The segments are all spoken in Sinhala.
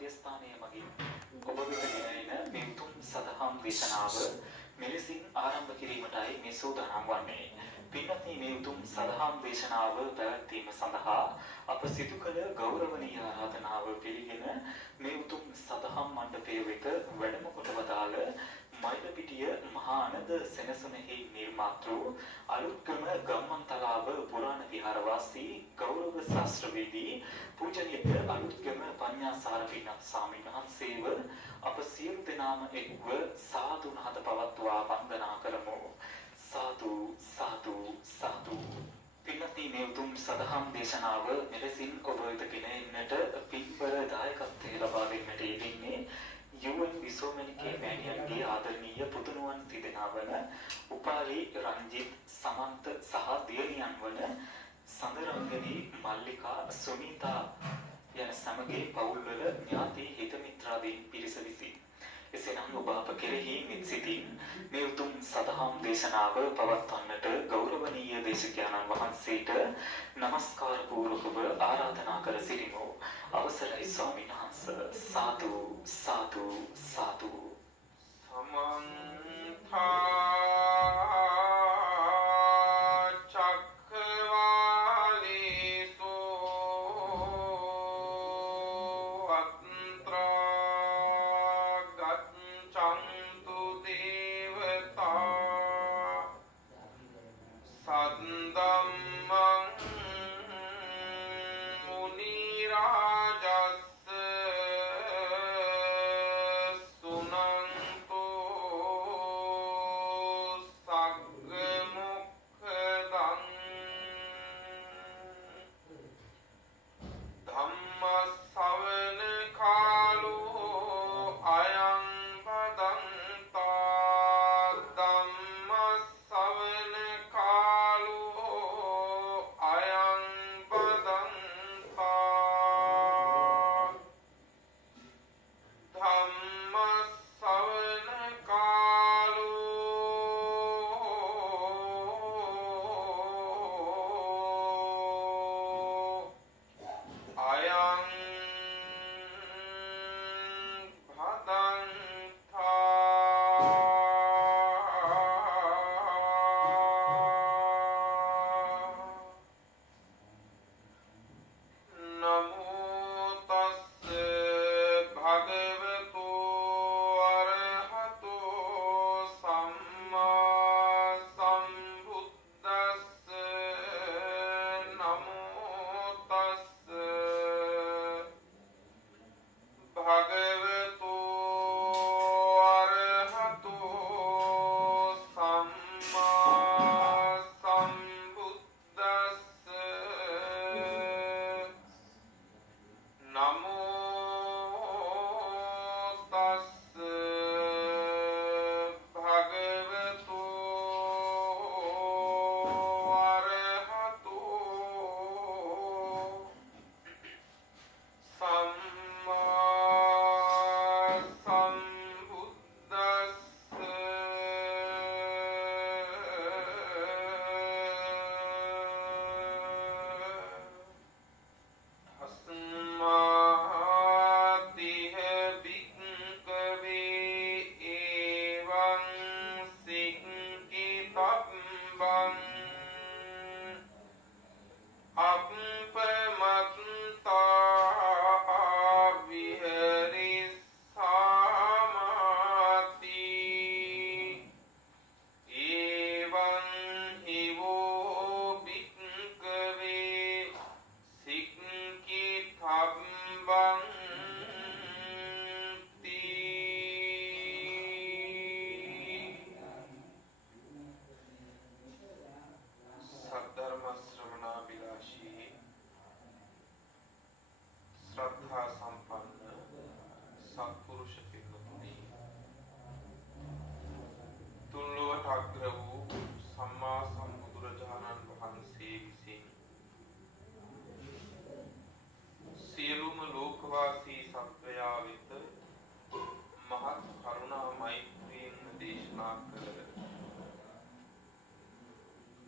මධ්‍යස්ථානයේ මගින් ඔබ වෙත ගෙන එන මේ උතුම් සදහම් දේශනාව මෙලෙසින් ආරම්භ කිරීමටයි මේ සූදානම් වන්නේ. පින්වත්නි, මේ උතුම් සදහම් දේශනාව පැවැත්වීම සඳහා අප සිදු කළ ගෞරවනීය ආරාධනාව පිළිගෙන මේ උතුම් සදහම් මණ්ඩපයේ වෙත වැඩම කොට වදාළ මයිලපිටිය මහා ආනන්ද සෙනසුනේහි නිර්මාතෘ අලුත්ගම ගම්මන්තලාව පුරාණ විහාරවාසී ගෞරව ශාස්ත්‍රවේදී පූජනීය අලුත්ගම පඤ්ඤාසාර පින්වත් ස්වාමීන් වහන්සේව අප සියලු දෙනාම එක්ව සාදු නහත පවත්වා වන්දනා කරමු. සාදු සාදු සාදු. පින්වත්නි, මේ උතුම් සදහම් දේශනාව මෙලෙසින් ඔබ වෙත ගෙන එන්නට පින්බර දායකත්වය ලබා දෙන්නට යෙදෙන්නේ UN විසෝමනිකේ මෑණියන්ගේ ආදරණීය පුතුණුවන් තිදෙනා වන උපාලි රංජිත් සමන්ත සහ දියණියන් වන සඳරංගනී මල්ලිකා සුනීතා යන සමගයේ පවුල්වල ඥාති හිත මිත්‍රාදීන් පිරිස විසින් එසේනම් ඔබ අප කෙරෙහි මෙත් සිතින් මේ උතුම් සදහම් දේශනාව පවත්වන්නට ගෞරවනීය දේශකයන්න් වහන්සේට নমස්කාර පූර්වකව ආරාධනා කර සිටිමු. අවසරයි ස්වාමීන් වහන්සේ. සාදු සාදු සාදු. සමන්තා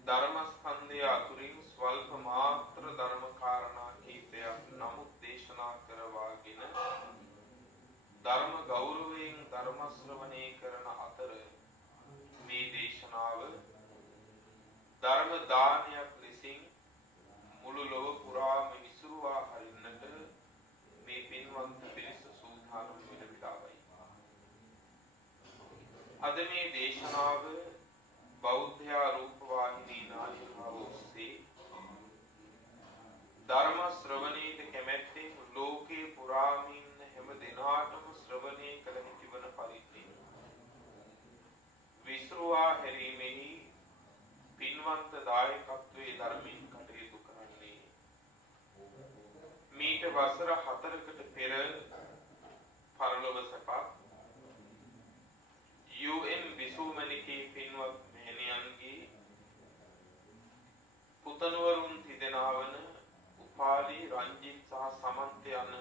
ධර්මස්කන්ධය අතුරින් ස්වල්ප මාත්‍ර ධර්ම කාරණා කීපයක් නමුත් දේශනා කරවාගෙන ධර්ම ගෞරවයෙන් ධර්ම ශ්‍රවණය කරන අතර මේ දේශනාව ධර්ම දානයක් ලෙසින් මුළු ලොව පුරාම විසුරුවා හරින්නට මේ පින්වන්ත පිරිස සූදානම් වෙන විලාවයි. අද මේ දේශනාව බෞද්ධ රූප වාහිනී නාලිකාව ඔස්සේ ධර්ම ශ්‍රවණයට කැමැත්තෙන් ලෝකේ පුරාම ඉන්න හැම දෙනාටම ශ්‍රවණය කළ හැකි වන පරිදි විසුරුවා හැරීමෙහි පින්වන්ත දායකත්වයේ ධර්මයෙන් කටයුතු කරන්නේ මීට වසර 4කට පෙර පරලොව සපක් UN විසුමනිකේ පින්වත් මෙහෙණියන්ගේ පුතණුවරුන් තිදෙනා වන උපාලි රංජිත් සහ සමන්ත යන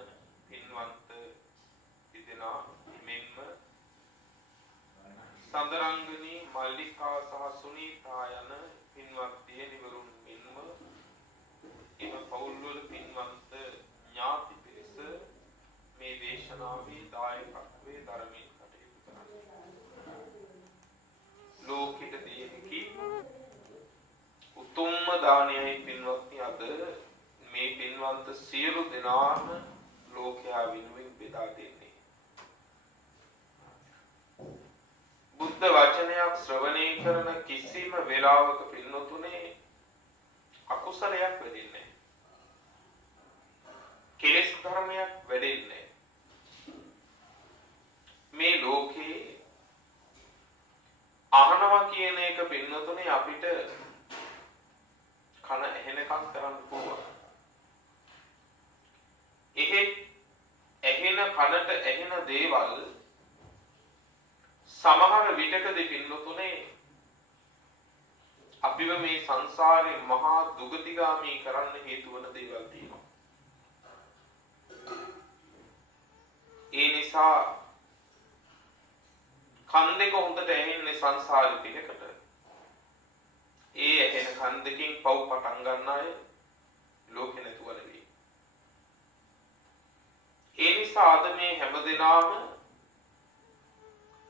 පින්වන්ත තිදෙනා මෙන්ම සඳරංගනී මල්ලිකා සහ සුනීතා යන පින්වත් දියණිවරුන් මෙන්ම එම පවුල්වල පින්වන්ත ඥාති පිරිස මේ දේශනාවේ දායකත්වයේ ධර්මයෙන් කටයුතු කරන්නේ. ලෝකිත දේහකි උතුම්ම දානයයි පින්වත්නි අද මේ පින්වන්ත සියලු දෙනාම ලෝකයා වෙනුවෙන් බෙදා දෙන්නේ. බුද්ධ වචනයක් ශ්‍රවණය කරන කිසිම වේලාවක පින්නතුනේ අකුසලයක් වෙදින්නේ. කෙලෙස් ධර්මයක් වැඩෙන්නේ. මේ ලෝකේ අහනවා කියන එක පින්නතුනේ අපිට කන ඇහෙනකම් කරන්න පුළුවන්. එහෙත් ඇහෙන කනට ඇහෙන දේවල් සමහර විටකදී පින්නතුනේ අපිව මේ සංසාරේ මහා දුගතිගාමී කරන්න හේතු වන දේවල් තියෙනවා. ඒ නිසා කන් දෙක හොඳට ඇහෙන්නේ සංසාරේ පිටකට. ඒ ඇහෙන කන් දෙකෙන් පව් පටන් ගන්න අය ලෝකේ නැතුව නෙවෙයි. ඒ නිසා අද මේ හැමදෙනාම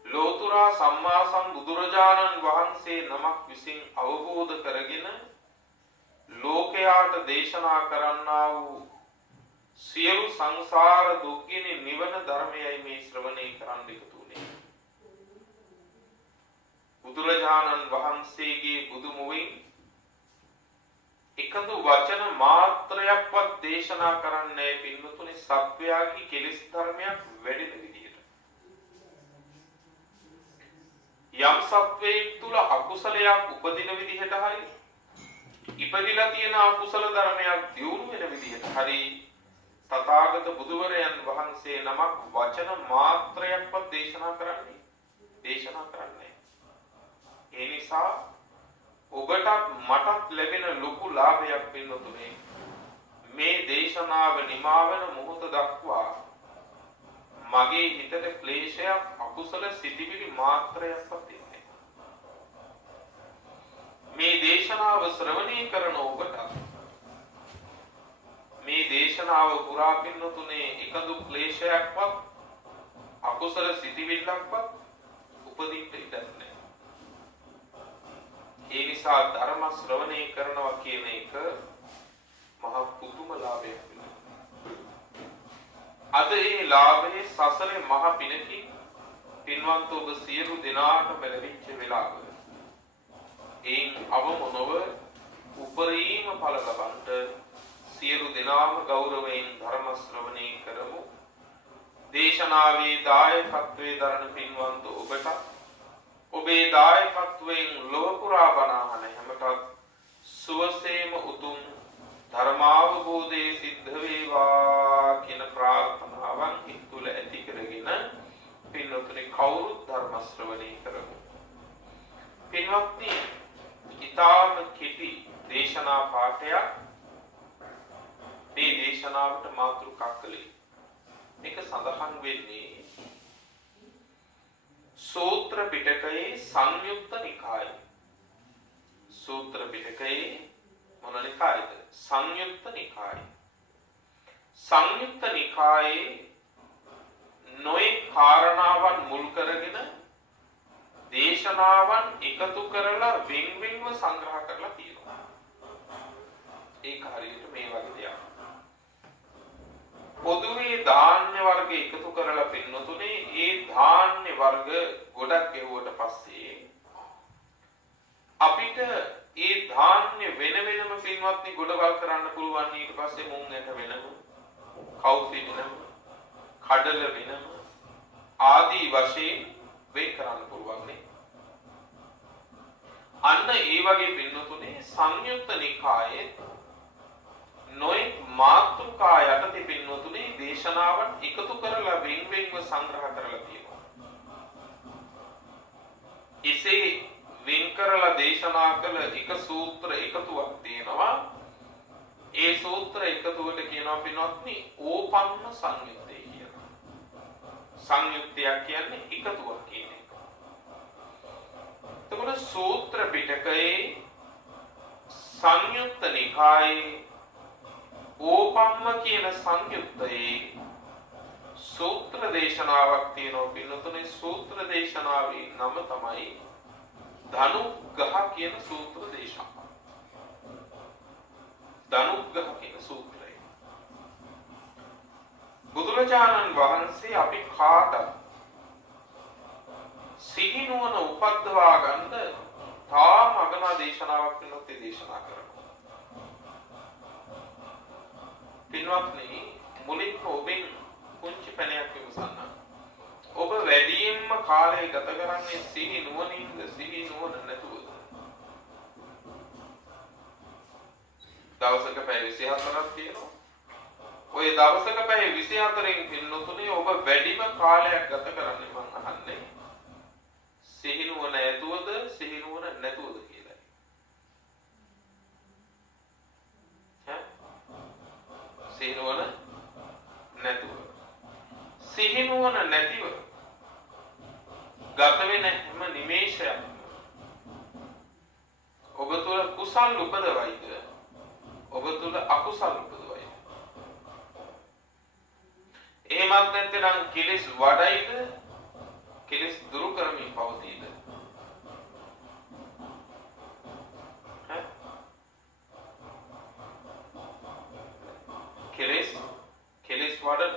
ලෝතුරා සම්මා සම්බුදුරජාණන් වහන්සේ නමක් විසින් අවබෝධ කරගෙන ලෝකයාට දේශනා කරන්නා වූ සියලු සංසාර දුක්ගින නිවන ධර්මයයි මේ ශ්‍රවණය කරන්න එකතු වුණේ. බුදුරජාණන් වහන්සේගේ බුදු මුවින් එකදු වචන මාත්‍රයක්වත් දේශනා කරන්නේ පින්වතුනි සත්වයාගේ කෙලෙස් ධර්මයක් වැඩි විදිහට. යම් සත්වයෙක් තුල අකුසලයක් උපදින විදිහට හරි ඉපදිලා තියෙන අකුසල ධර්මයක් දියුණු වෙන විදිහට හරි තථාගත බුදුවරයන් වහන්සේ නමක් වචන මාත්‍රයක්වත් දේශනා කරන්නේ. ඒ නිසා ඔබටත් මටත් ලැබෙන ලොකු ලාභයක් පින්නතුනේ මේ දේශනාව නිමාවන මොහොත දක්වා මගේ හිතට ක්ලේශයක් අකුසල සිටිවිලි මාත්‍රයක්වත් නැහැ. මේ දේශනාව ශ්‍රවණය කරන ඔබට මේ දේශනාව පුරා පින්නතුනේ එකදු ක්ලේශයක්වත් අකුසල සිටිවිල්ලක්වත් උපදින්න ඉඩ නැහැ. ඒ නිසා ධර්ම ශ්‍රවණය කරනවා කියන එක මහා පුදුම ලාභයක් වෙනවා. අද මේ ලාභයේ සසරේ මහ පිනකින් පින්වන්ත ඔබ සියලු දෙනාටම ලැබිච්ච වෙලාව. එයින් අවමනව උපරිම ඵල ලබන්නට සියලු දෙනාම ගෞරවයෙන් ධර්ම ශ්‍රවණය කරමු. දේශනාවේ දායකත්වයේ දරන පින්වන්ත ඔබට ඔබේ දායකත්වයෙන් ලොව පුරා බණහන හැමතත් සුවසේම උතුම් ධර්මාවබෝධයේ සිද්ධ වේවා කියන ප්‍රාර්ථනාවන් හිතුල ඇති කරගෙන පින්වත්නි කවුරුත් ධර්ම ශ්‍රවණය කරමු. පින්වත්නි ඊතාම කෙටි දේශනා පාඨයක් මේ දේශනාවට මාතෘකා කළේ. මේක සඳහන් වෙන්නේ සූත්‍ර පිටකයේ සංයුක්ත නිකායේ. සූත්‍ර පිටකයේ මොන නිකායේද? සංයුක්ත නිකායේ. සංයුක්ත නිකායේ නොයේ කාරණාවන් මුල් කරගෙන දේශනාවන් එකතු කරලා වින්වින්ව සංග්‍රහ කරලා තියෙනවා. ඒක හරියට මේ වගේ දෙයක්. පොදුවේ ධාන්‍ය වර්ග එකතු කරලා පින්නතුනේ ඒ ධාන්‍ය වර්ග ගොඩක් ගෙවුවට පස්සේ අපිට ඒ ධාන්‍ය වෙන වෙනම පින්වත්නි ගොඩවල් කරන්න පුළුවන්. ඊට පස්සේ මුං ඇට වෙනම, කවුසි වෙනම, කඩල වෙනම ආදී වශයෙන් වෙන් කරන්න පුළුවන් නේ. අන්න ඒ වගේ පින්නතුනේ සංයුත්ත නිකායේ නොයි මාතෘකා යටතේ පින්නතුනේ දේශනාවන් එකතු කරලා වෙන් වෙන්ව සංග්‍රහ කරලා තියෙනවා. එසේ වෙන් කරලා දේශනා කළ එක සූත්‍ර එකතුවක් තියෙනවා. ඒ සූත්‍ර එකතුවට කියනවා පින්වත්නි ඕපන්න සංයුත්තේ කියලා. සංයුත්තයක් කියන්නේ එකතුවක් කියන එක. එතකොට සූත්‍ර පිටකයේ සංයුත්ත නිකායේ ඕපම්ම කියන සංයුත්තයේ සූත්‍ර දේශනාවක් තියෙනවා පින්නතුනේ. සූත්‍ර දේශනාවේ නම තමයි ධනුග්ගහ කියන සූත්‍ර දේශනාව. ධනුග්ගහ කියන සූත්‍රය. බුදුරජාණන් වහන්සේ අපි කාට සිහිනුවන උපද්දවා ගන්න තාම අගනා දේශනාවක් වෙනත් දේශනා කරනවා. පින්වත්නි මුලින්ම ඔබෙන් පුංචි පැනයක් විමසන්න. ඔබ වැඩියෙන්ම කාලය ගත කරන්නේ සිහි නුවණින්ද සිහි නුවණ නැතුවද? දවසක පැය 24ක් තියෙනවා. ওই දවසක පැය 24න් පින්නතුනේ ඔබ වැඩිම කාලයක් ගත කරන්නේ මම අහන්නේ සිහි නුවණ ඇතුවද සිහි නුවණ නැතුවද කියලා. සිහි නුවණ නැතුව. සිහි නුවණ නැතිව ගත වෙන හැම නිමේෂයක්ම ඔබ තුළ කුසල් උපදවයිද ඔබ තුළ අකුසල් උපදවයිද? එහෙමත් නැත්නම් කෙලෙස් වඩයිද කෙලෙස් දුරු කරමින් පවතීද? කෙලෙස් වඩන.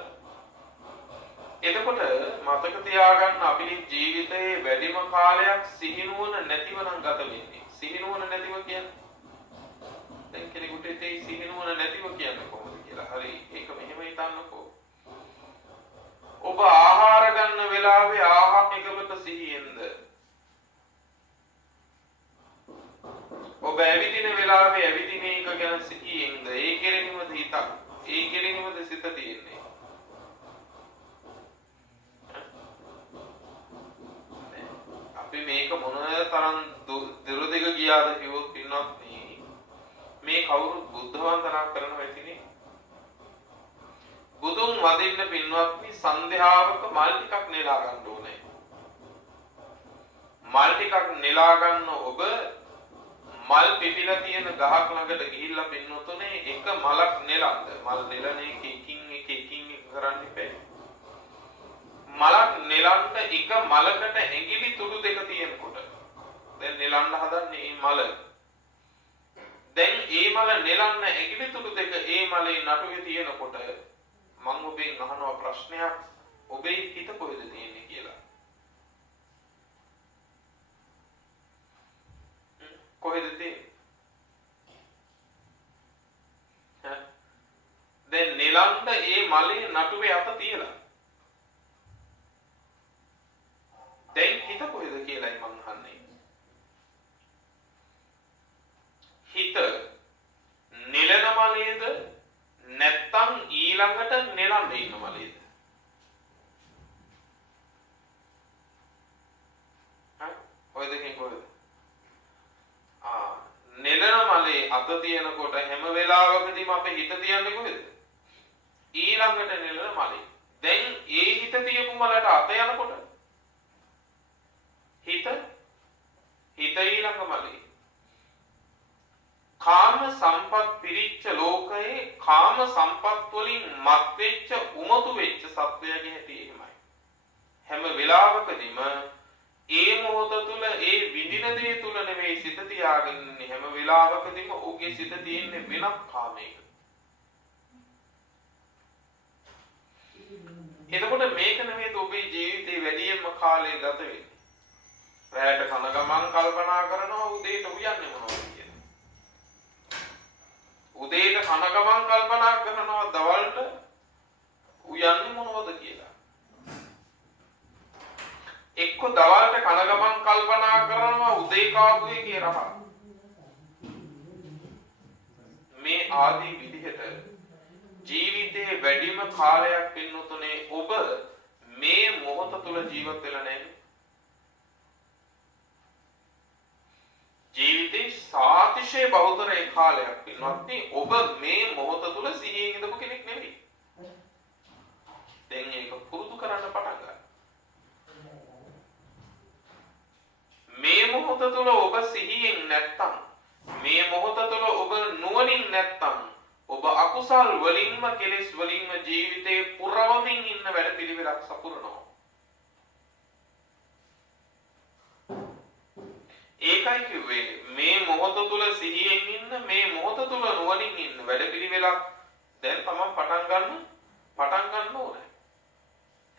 එතකොට මතක තියාගන්න අපේ ජීවිතයේ වැඩිම කාලයක් සිහිනුවන නැතිව නම් ගත වෙන්නේ. සිහිනුවන නැතිව කියන්නේ දැන් කෙනෙකුට ඒ සිහිනුවන නැතිව කියන්නේ කොහොමද කියලා. හරි ඒක මෙහෙම හිතන්නකෝ. ඔබ ආහාර ගන්න වෙලාවේ ආහාර එකකට සිහියෙන්ද? ඔබ ඇවිදින වෙලාවේ ඇවිදින එක ගැන සිහියෙන්ද? ඒ කෙරෙහිමද හිතක්? ඒ කෙරෙහිමද සිත තියෙන්නේ? අපි මේක මොන තරම් දිරුදෙක ගියාද කිව්වොත් පින්නත් මේ කවුරුත් බුද්ධ වන්දනා කරනවා ඇතිනේ. බුදුන් වදින්න පින්වත්නි සන්ධ්‍යාවක මල් ටිකක් නෙලා ගන්න ඕනේ. මල් ටිකක් නෙලා ගන්න ඔබ මල් පිපිලා තියෙන ගහක් ළඟට ගිහිල්ලා පින්නතුනේ එක මලක් නෙලන්න. මල් නෙලන එකකින් එක කරන්න බෑ. මලක් නෙලන්න එක මලකට ඇඟිලි තුඩු දෙක තියෙනකොට දැන් නෙලන්න හදන්නේ මේ මල. දැන් ඒ මල නෙලන්න ඇඟිලි තුඩු දෙක ඒ මලේ නටුවේ තියෙනකොට මම ඔබෙන් අහනවා ප්‍රශ්නයක්. ඔබේ හිත කොහෙද තියෙන්නේ කියලා. කොහෙද තියෙන්නේ? දැන් නෙලන්න ඒ මලේ නටුවේ අත තියලා දැන් හිත කොහෙද කියලායි මං අහන්නේ. හිත නෙලන මලේද නැත්තම් ඊළඟට නෙලන්න ඉන්න මලේද? ඔය දෙකෙන් කොහෙද? නෙලන මලේ අත තියනකොට හැම වෙලාවකදීම අපේ හිත තියන්නේ කොහෙද? ඊළඟට නෙලන මලේ. දැන් ඒ හිත තියපු මලට අත යනකොට හිත ඊළඟ මලේ. කාම සම්පත් පිරිච්ච ලෝකයේ කාම සම්පත් වලින් මත් වෙච්ච උමතු වෙච්ච සත්වයගේ හැටි එහෙමයි. හැම වෙලාවකදීම ඒ මොහොත තුල ඒ විඳින දේ තුල නෙවෙයි සිත තියාගෙන ඉන්නේ. හැම වෙලාවකදීම ඔහුගේ සිත තියෙන්නේ වෙනත් කාමයක. එතකොට මේක නෙමෙයි ඔබේ ජීවිතේ වැඩියෙන්ම කාලය ගත වෙන්නේ. රැයට කන ගමන් කල්පනා කරනවා උදේට උයන්නේ මොනවද කියලා. උදේට කන ගමන් කල්පනා කරනවා දවල්ට උයන්නේ මොනවද කියලා. එක්ක දවල්ට කන ගමන් කල්පනා කරනවා උදේ කාපු එකේ රහ. මේ ආදී විදිහට ජීවිතේ වැඩිම කාලයක් පින්නතුනේ ඔබ මේ මොහොත තුල ජීවත් වෙලා නැහැ. ජීවිතේ සාතිශය බහුතර ඒ කාලයක් පින්වත්නි ඔබ මේ මොහොත තුල සිහියෙන් ඉඳපු කෙනෙක් නෙවෙයි. දැන් ඒක පුරුදු කරන්න පටන් ගන්න. මේ මොහොත තුල ඔබ සිහියෙන් නැත්තම් මේ මොහොත තුල ඔබ නුවණින් නැත්තම් ඔබ අකුසල් වලින්ම කෙලෙස් වලින්ම ජීවිතේ පුරවමින් ඉන්න වැඩ පිළිවෙලක් සපුරනවා. ඒකයි කිව්වේ මේ මොහොත තුල සිහියෙන් ඉන්න මේ මොහොත තුල නුවණින් ඉන්න වැඩ පිළිවෙලක් දැන් තමයි පටන් ගන්න ඕනේ.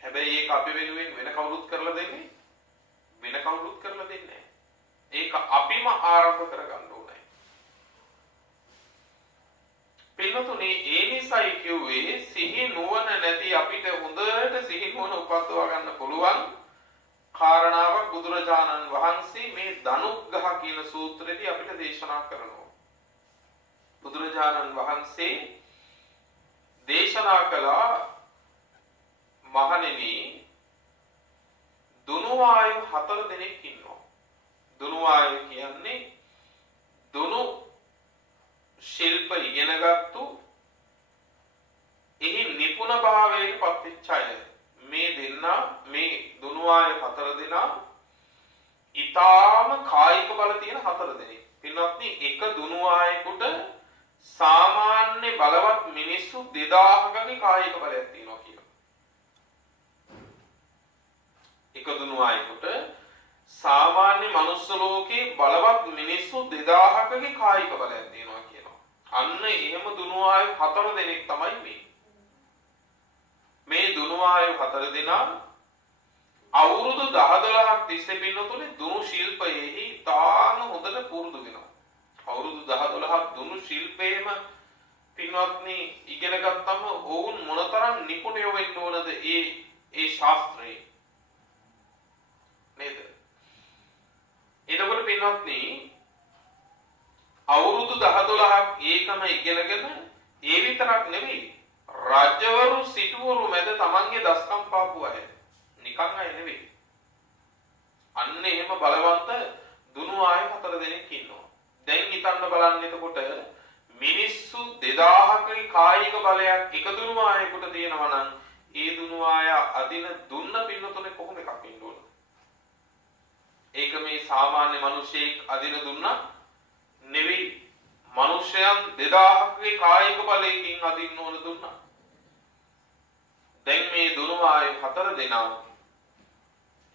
හැබැයි ඒක අපි වෙනුවෙන් වෙන කවුරුත් කරලා දෙන්නේ නැහැ. ඒක අපිම ආරම්භ කරගන්න ඕනේ. පින්නතුනේ ඒ නිසායි කිව්වේ සිහි නුවණ නැති අපිට හොඳට සිහි නුවණ උපදවා ගන්න පුළුවන් කාරණාවක් බුදුරජාණන් වහන්සේ මේ ධනුග්ගහ කියන සූත්‍රයේදී අපිට දේශනා කරනවා. බුදුරජාණන් වහන්සේ දේශනා කළා මහණෙනි දුනුවායු 4 දෙනෙක් ඉන්නවා. දුනුවායු කියන්නේ දුනු ශිල්ප ඉගෙනගත්තු එහි නිපුණ භාවයට පත්වෙච්ච අය. මේ දෙන්නා මේ දුනුවාය 4 දෙනා ඊටාම කායික බල තියෙන 4 දෙනෙක්. පින්වත්නි එක දුනුවායෙකුට සාමාන්‍ය බලවත් මිනිස්සු 2000කගේ කායික බලයක් තියෙනවා කියලා. එක දුනුවායෙකුට සාමාන්‍ය මනුස්ස ලෝකේ බලවත් මිනිස්සු 2000කගේ කායික බලයක් තියෙනවා කියනවා. අන්න එහෙම දුනුවාය 4 දෙනෙක් තමයි මේ. මේ දුනුවාය 4 දෙනා අවුරුදු 10-12ක් තිස්සේ පින්නතුනේ දුනු ශිල්පයේහි තාම හොඳට පුරුදු වෙනවා. අවුරුදු 10-12ක් දුනු ශිල්පයේම පින්වත්නි ඉගෙන ගත්තම ඔවුන් මොනතරම් නිපුණයෝ වෙන්න ඕනද ඒ ශාස්ත්‍රයේ නේද? එතකොට පින්වත්නි අවුරුදු 10-12ක් ඒකම ඉගෙනගෙන ඒ විතරක් නෙවෙයි රාජ්‍යවරු සිටුවරු මැද තමන්ගේ දස්කම් පාපු අය. නිකන් අය නෙවෙයි. අන්න එහෙම බලවන්ත දුනුවාය 4 දෙනෙක් ඉන්නවා. දැන් හිතන්න බලන්න එතකොට මිනිස්සු 2000කගේ කායික බලයක් එක දුනුවායකට තියෙනවා නම් ඒ දුනුවාය අදින දුන්න පින්නතුනේ කොහොම එකක් ඉන්න ඕන? ඒක මේ සාමාන්‍ය මිනිසෙක් අදින දුන්නා නෙවෙයි. මිනිසයන් 2000කගේ කායික බලයකින් අදින්න ඕන දුන්නා. දැන් මේ දුනුවාය 4 දෙනා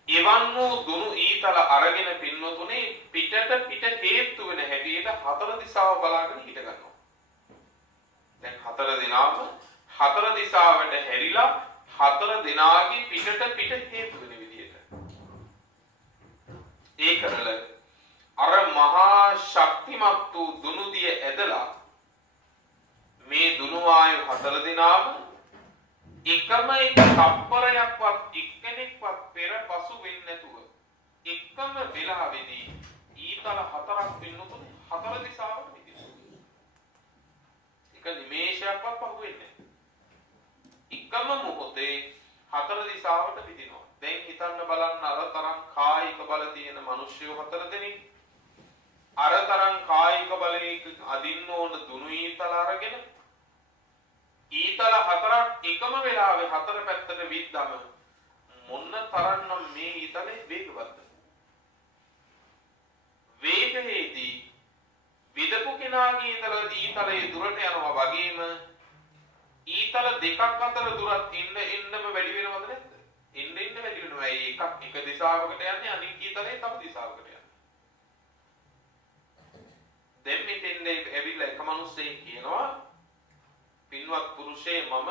එවන් වූ දුනු ඊතල අරගෙන පින්නතුනේ පිට හේතු වෙන හැටියට 4 දිශාව බලාගෙන හිට ගන්නවා. දැන් 4 දෙනාම 4 දිශාවට හැරිලා 4 දෙනාගේ පිට හේතු වෙන විදියට ඒ කරලා අර මහා ශක්තිමත් වූ දුනුදිය ඇදලා මේ දුනුවාය 4 දෙනාම එකම එක තප්පරයක්වත් එක්කෙනෙක්වත් පෙර පසු වෙන්නේ නැතුව එකම වෙලාවෙදී ඊතල 4ක් පින්නතුනේ 4 දිශාවට පිටිනවා. එක නිමේෂයක්වත් පහුවෙන්නේ නැහැ. එකම මොහොතේ 4 දිශාවට පිටිනවා. දැන් හිතන්න බලන්න අර තරම් කායික බල තියෙන මිනිස්සු 4 දෙනෙක් අර තරම් කායික බලයක අදින්න ඕන දුනු ඊතල අරගෙන ඊතල 4ක් එකම වෙලාවේ 4 පැත්තට විද්දම මොන්න තරම්නම් මේ ඊතලේ වේගවත්ද? වේගයේදී විදපු කෙනාගේ ඉඳලා ඊතලයේ දුරට යනවා වගේම ඊතල දෙකක් අතර දුරත් ඉන්නම වැඩි වෙනවද නැද්ද? ඉන්න වැඩි වෙනවා. එකක් එක දිශාවකට යන්නේ අනිත් ඊතලේ තව දිශාවකට යනවා. දැන් මෙතෙන්දී ඇවිල්ලා එක මිනිස්සෙක් කියනවා පින්වත් පුරුෂේ මම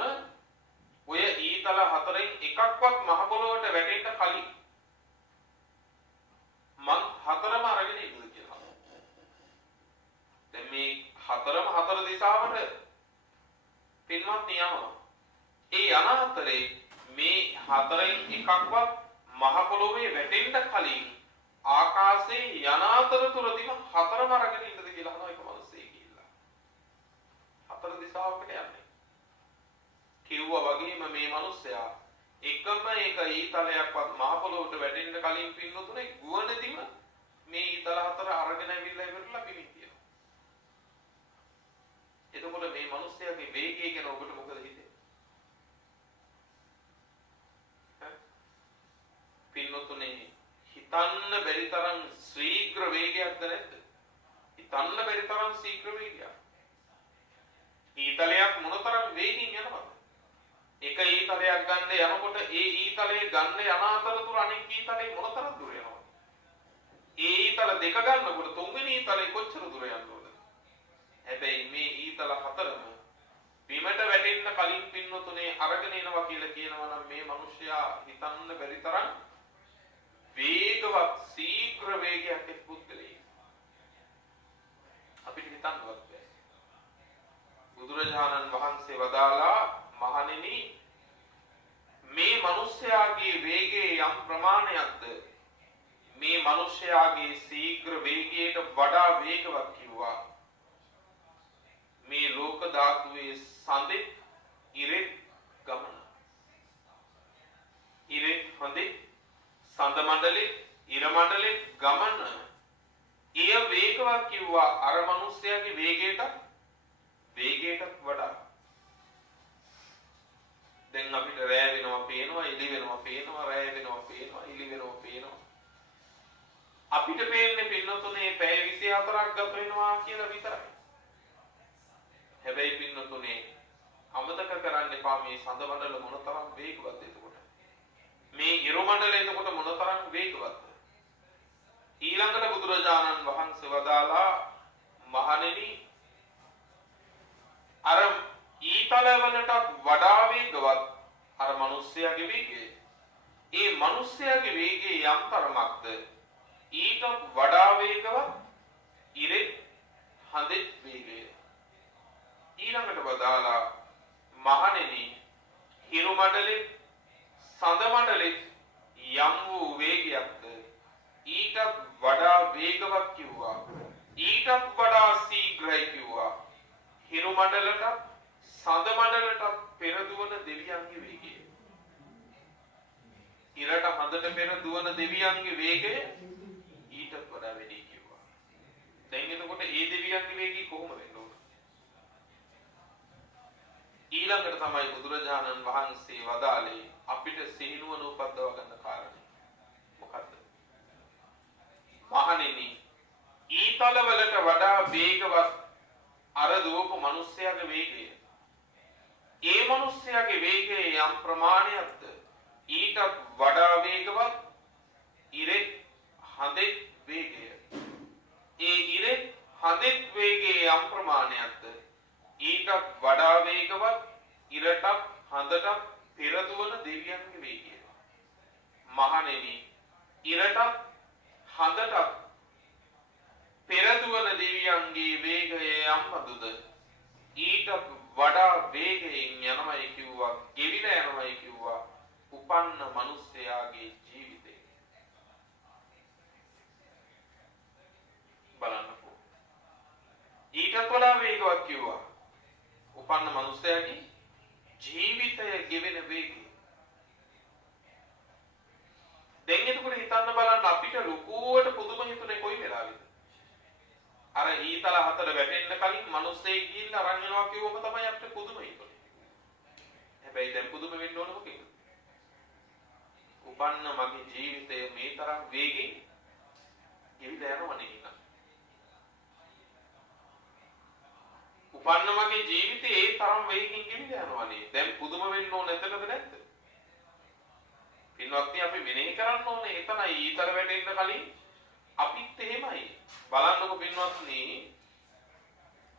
ඔය ඊතල හතරෙන් එකක්වත් මහ පොළොවට වැටෙන්න කලින් මං හතරම අරගෙන ඉඳලා කියලා. දැන් මේ හතරම හතර දිශාවට පින්වත් නියමනවා. ඒ අනාතරේ මේ හතරෙන් එකක්වත් මහ පොළොවේ වැටෙන්න කලින් ආකාශයේ යනාතරතුරදීම හතරම අරගෙන ඉඳලා කියලා අහනවා එක මිනිස්සෙක් කියලා. හතර දිශාවකට යන්නේ. කිව්වා වගේම මේ මිනිස්සයා එකම එක ඊතලයක්වත් මහ පොළොවට වැටෙන්න කලින් පින්නතුනේ ගුවනදිම මේ ඊතල හතර අරගෙන ඇවිල්ලා ඉවරලා පිමින් තියෙනවා. එතකොට මේ මිනිස්සයාගේ වේගය ගැන ඔබට මොකද හිතෙන්නේ? පින්නතුනේ හිතන්න බැරි තරම් ශීඝ්‍ර වේගයක්ද නැද්ද? හිතන්න බැරි තරම් ශීඝ්‍ර වේගයක්. ඊතලයක් මොනතරම් වේගින් යනවද? එක ඊතලයක් ගන්න යනකොට ඒ ඊතලයේ ගන්න යන අතරතුර අනෙක් ඊතලේ මොනතරම් දුර යනවද? ඒ ඊතල දෙක ගන්නකොට තුන්වෙනි ඊතලේ කොච්චර දුර යනවද? හැබැයි මේ ඊතල හතරම බිමට වැටෙන්න කලින් පින්නතුනේ අරගෙන එනවා කියලා කියනවා නම් මේ මිනිස්සයා හිතන්න බැරි තරම් වේගවත් ශීඝ්‍ර වේගයක් එක් පුද්ගලයෙක්. අපිට හිතන්නවත් බැහැ. බුදුරජාණන් වහන්සේ වදාලා මහණෙනි මේ මිනිස්යාගේ වේගය යම් ප්‍රමාණයක්ද මේ මිනිස්යාගේ ශීඝ්‍ර වේගයට වඩා වේගවත් කිව්වා. මේ ලෝක ධාතුවේ සඳෙත් ඉරෙත් ගමන. ඉරෙත් හොඳේ සඳ මණ්ඩලෙ ඉර මණ්ඩලෙ ගමන එය වේගවත් කිව්වා අර මිනිස්යාගේ වේගයට වඩා. දැන් අපිට රැය වෙනවා පේනවා එළි වෙනවා පේනවා රැය වෙනවා පේනවා එළි වෙනවා පේනවා. අපිට පේන්නේ පින්නතුනේ පැය 24ක් ගත වෙනවා කියලා විතරයි. හැබැයි පින්නතුනේ අමතක කරන්න එපා මේ සඳ මණ්ඩල මොනතරම් වේගවත්ද එතකොට. මේ ඉර මණ්ඩල එතකොට මොනතරම් වේගවත්ද. ඊළඟට බුදුරජාණන් වහන්සේ වදාලා මහණෙනි අර ඊතලවලට වඩා වේගවත් අර මිනිස්යාගේ වේගය. ඒ මිනිස්යාගේ වේගය යම් තරමක්ද ඊට වඩා වේගවත් ඉරෙත් හඳෙත් වේගය. ඊළඟට වදාලා මහණෙනි හිරු මණ්ඩලෙ සඳ මණ්ඩලෙ යම් වූ වේගයක්ද ඊට වඩා වේගවත් කිව්වා. ඊට වඩා ශීඝ්‍රයි කිව්වා. හිරු මණ්ඩලට සඳ මණ්ඩලට පෙර දුවන දෙවියන්ගේ වේගය. ඉරට හඳට පෙර දුවන දෙවියන්ගේ වේගය ඊට වඩා වැඩි කිව්වා. දැන් එතකොට ඒ දෙවියන්ගේ වේගය කොහොම වෙන්න ඕන? ඊළඟට තමයි බුදුරජාණන් වහන්සේ වදාළේ අපිට සිහිනුවන උපද්දව ගන්න කාරණේ. මොකද්ද? මහණෙනි ඊතලවලට වඩා වේගවත් අර දුවපු මිනිස්යාගේ වේගය. ඒ මිනිස්යාගේ වේගය යම් ප්‍රමාණයක්ද ඊට වඩා වේගවත් ඉරෙත් හඳෙත් වේගය. ඒ ඉරෙත් හඳෙත් වේගයේ යම් ප්‍රමාණයක්ද ඊට වඩා වේගවත් ඉරටත් හඳටත් පෙර දුවන දෙවියන්ගේ වේගය. මහණෙනි ඉරටත් හඳටත් පෙර දුවන දෙවියන්ගේ වේගය යම් බඳුද ඊට වඩා වේගයෙන් යනමයි කිව්වා. ගෙවිලා යනමයි කිව්වා. උපන්න මිනිස්යාගේ ජීවිතේ. බලන්නකෝ. ඊට වඩා වේගවත් කිව්වා. උපන්න මිනිස්යාගේ ජීවිතය ගෙවෙන වේගය. දැන් එතකොට හිතන්න බලන්න අපිට ලකුවට පුදුම හිතුනේ කොයි වෙලාවෙද? අර ඊතල හතර වැටෙන්න කලින් මිනිස්සෙක් ගිහිල්ලා අරන් යනවා කිව්වම තමයි අපිට පුදුම හිතුනේ. හැබැයි දැන් පුදුම වෙන්න ඕන මොකෙද? උපන්න මගේ ජීවිතය මේ තරම් වේගෙන් ගෙවිලා යනවා නේද? උපන්න මගේ ජීවිතේ ඒ තරම් වේගෙන් ගෙවිලා යනවා නේද? දැන් පුදුම වෙන්න ඕන නැතකද නැද්ද? පින්වත්නි අපි මෙනෙහි කරන්න ඕනේ එතනයි ඊතල වැටෙන්න කලින් අපිත් එහෙමයි. බලන්නකො පින්වත්නි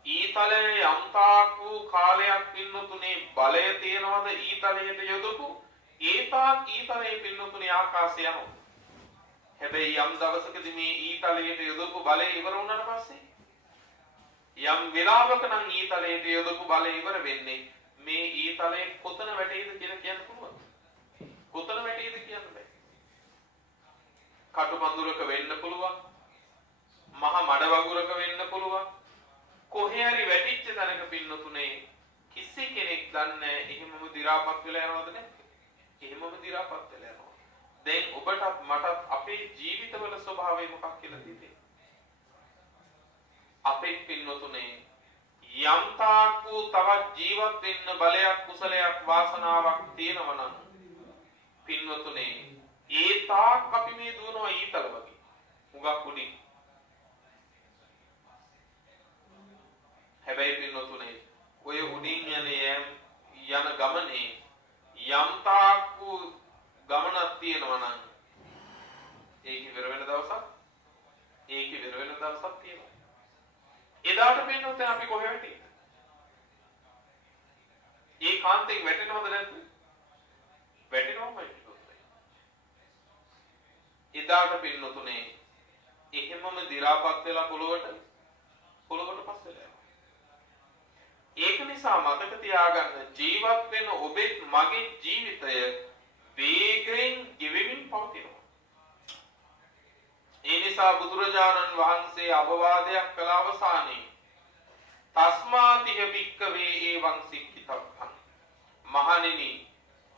ඊතලයේ යම්තාක් වූ කාලයක් පින්නතුනේ බලය තියනවාද ඊතලයට යොදපු ඒ තාක් ඊතලයේ පින්නතුනේ ආකාශය යනවා. හැබැයි යම් දවසකදී මේ ඊතලයට යොදපු බලය ඉවර වුණාට පස්සේ යම් වෙලාවක නම් ඊතලයට යොදපු බලය ඉවර වෙන්නේ මේ ඊතලයේ කොතන වැටෙයිද කියලා කියන්න පුළුවන්. කොතන වැටෙයිද කියන්න බෑ. කටුමඳුරක වෙන්න පුළුවන්. මහ මඩ වගුරක වෙන්න පුළුවන්. කොහේ හරි වැටිච්ච තැනක පින්නතුනේ කිසි කෙනෙක් දන්නේ එහෙමම දි รา පත් වෙලා යනවද නැද්ද? එහෙමම දි รา පත් වෙලා යනවා. දැන් ඔබටත් මටත් අපේ ජීවිතවල ස්වභාවය මොකක් කියලා තියෙන්නේ? අපේ පින්නතුනේ යම්තාක් වූ තවත් ජීවත් වෙන්න බලයක් කුසලයක් වාසනාවක් තියෙනවා නම් පින්නතුනේ ඒ තාක් අපි මේ දුවනවා ඊතල වගේ. මුගක් උඩින්. හැබැයි පින්නතුනේ ඔය උඩින් යන ගමනේ යම්තාක් වූ ගමනක් තියෙනවා නම් ඒක ඉවර වෙන දවසක් තියෙනවා. එදාට පින්නතුනේ අපි කොහෙ වැටෙයිද? ඒ කාන්තෙන් වැටෙනවද නැද්ද? වැටෙනවමයි. එදාට පින්නතුනේ එහෙමම දි รา පත් වෙලා පොළොවට පස්සේ යනවා. ඒක නිසා මතක තියාගන්න ජීවත් වෙන ඔබේ මගේ ජීවිතය වේගයෙන් ගෙවෙමින් පවතිනවා. ඒ නිසා බුදුරජාණන් වහන්සේ අවවාදයක් කළ අවසානයේ තස්මාතිහ භික්ඛවේ එවං සික්ඛිතබ්බං මහණෙනි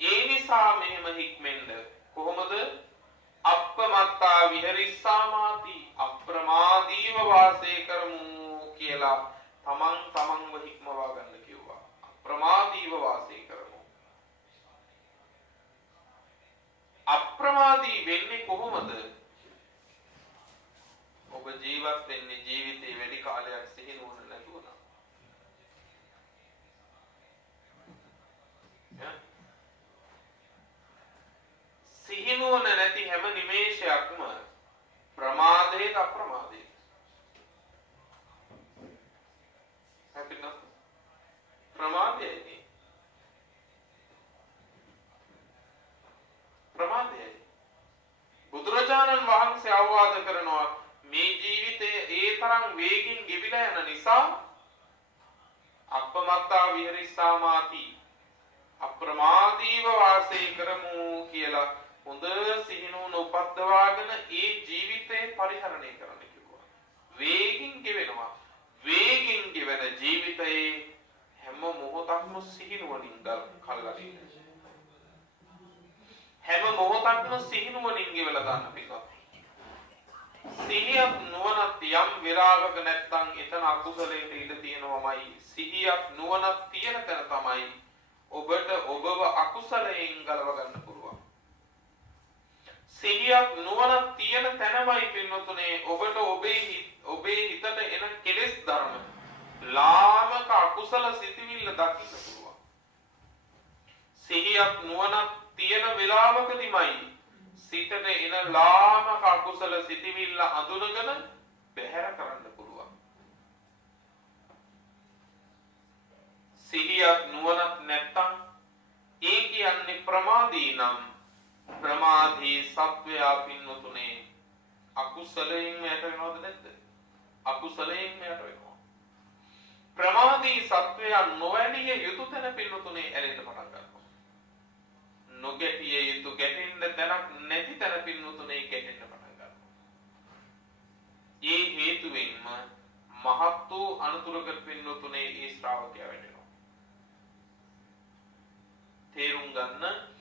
ඒ නිසා මෙහෙම හික්මෙන්ද කොහොමද අප්පමත්තා විහරිස්සාමාති අප්‍රමාදීව වාසය කරමු කියලා තමන්ව හික්මවා ගන්න කිව්වා. අප්‍රමාදීව වාසය කරමු. අප්‍රමාදී වෙන්නේ කොහොමද? ඔබ ජීවත් වෙන්නේ ජීවිතේ වැඩි කාලයක් සිහිනුවන නැතුව නම්. සිහිනුවන නැති හැම නිමේෂයක්ම ප්‍රමාදයට අප්‍රමාදයට. හැපින ප්‍රමාදයයි. බුදුරජාණන් වහන්සේ අවවාද කරනවා මේ ජීවිතයේ ඒ තරම් වේගින් ගෙවිලා යන නිසා අප්පමත්තා විහරිස්සාමාති අප්‍රමාදීව වාසය කරමු කියලා හොඳ සිහිනුවන උපද්දවාගෙන ඒ ජීවිතේ පරිහරණය කරන්න කිව්වා. වේගින් ගෙවෙනවා. වේගින් ගෙවෙන ජීවිතයේ හැම මොහොතක්ම සිහිනුවණින් කල්ලාගෙන. හැම මොහොතක්ම සිහිනුවණින් ගෙවලා ගන්න පිටුවක්. සිහියක් නුවණක් යම් වෙලාවක නැත්තම් එතන අකුසලයට ඉඩ තියෙනවමයි. සිහියක් නුවණක් තියෙන තැන තමයි ඔබට ඔබව අකුසලයෙන් ගලව ගන්න පුළුවන්. සිහියක් නුවණක් තියෙන තැනමයි පින්නතුනේ ඔබට ඔබේ හිතට එන කෙලෙස් ධර්ම ලාමක අකුසල සිතිවිල්ල දකින්න පුළුවන්. සිහියක් නුවණක් තියෙන වෙලාවකදීමයි සිතට එන ලාමක අකුසල සිතිවිල්ල අඳුනගෙන බැහැර කරන්න පුළුවන්. සිහියක් නුවණක් නැත්තම් ඒ කියන්නේ ප්‍රමාදී නම් ප්‍රමාදී සත්වයා පින්නතුනේ අකුසලයෙන් යට වෙනවද නැද්ද? අකුසලයෙන් යට වෙනවා. ප්‍රමාදී සත්වයා නොවැණිය යුතු තැන පින්නතුනේ ඇලෙන්න පටන් ගන්නවා. නොගැටිය යුතු ගැටෙන්න තැනක් නැති තැන පින්නතුනේ ගැටෙන්න පටන් ගන්නවා. ඒ හේතුවෙන්ම මහත් වූ අනුතුරකට පින්නතුනේ ඒ ශ්‍රාවකයා වැටෙනවා. තේරුම් ගන්න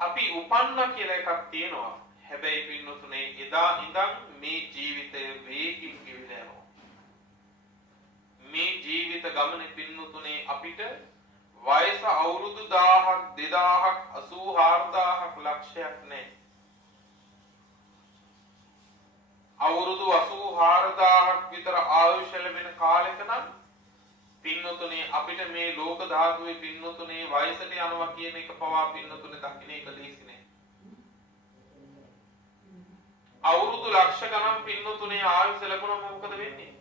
අපි උපන්න කියලා එකක් තියෙනවා. හැබැයි පින්නතුනේ එදා ඉඳන් මේ ජීවිතය වේගින් ගෙවිලා යනවා. මේ ජීවිත ගමනේ පින්නතුනේ අපිට වයස අවුරුදු 1000ක් 2000ක් 84000ක් ලක්ෂයක් නැහැ. අවුරුදු 84000ක් විතර ආයුෂ ලැබෙන කාලෙක නම් පින්නතුනේ අපිට මේ ලෝක ධාතුවේ පින්නතුනේ වයසට යනවා කියන එක පවා පින්නතුනේ දකින්න එක ලේසි නෑ. අවුරුදු ලක්ෂ ගණන් පින්නතුනේ ආයුෂ ලැබුණම මොකද වෙන්නේ?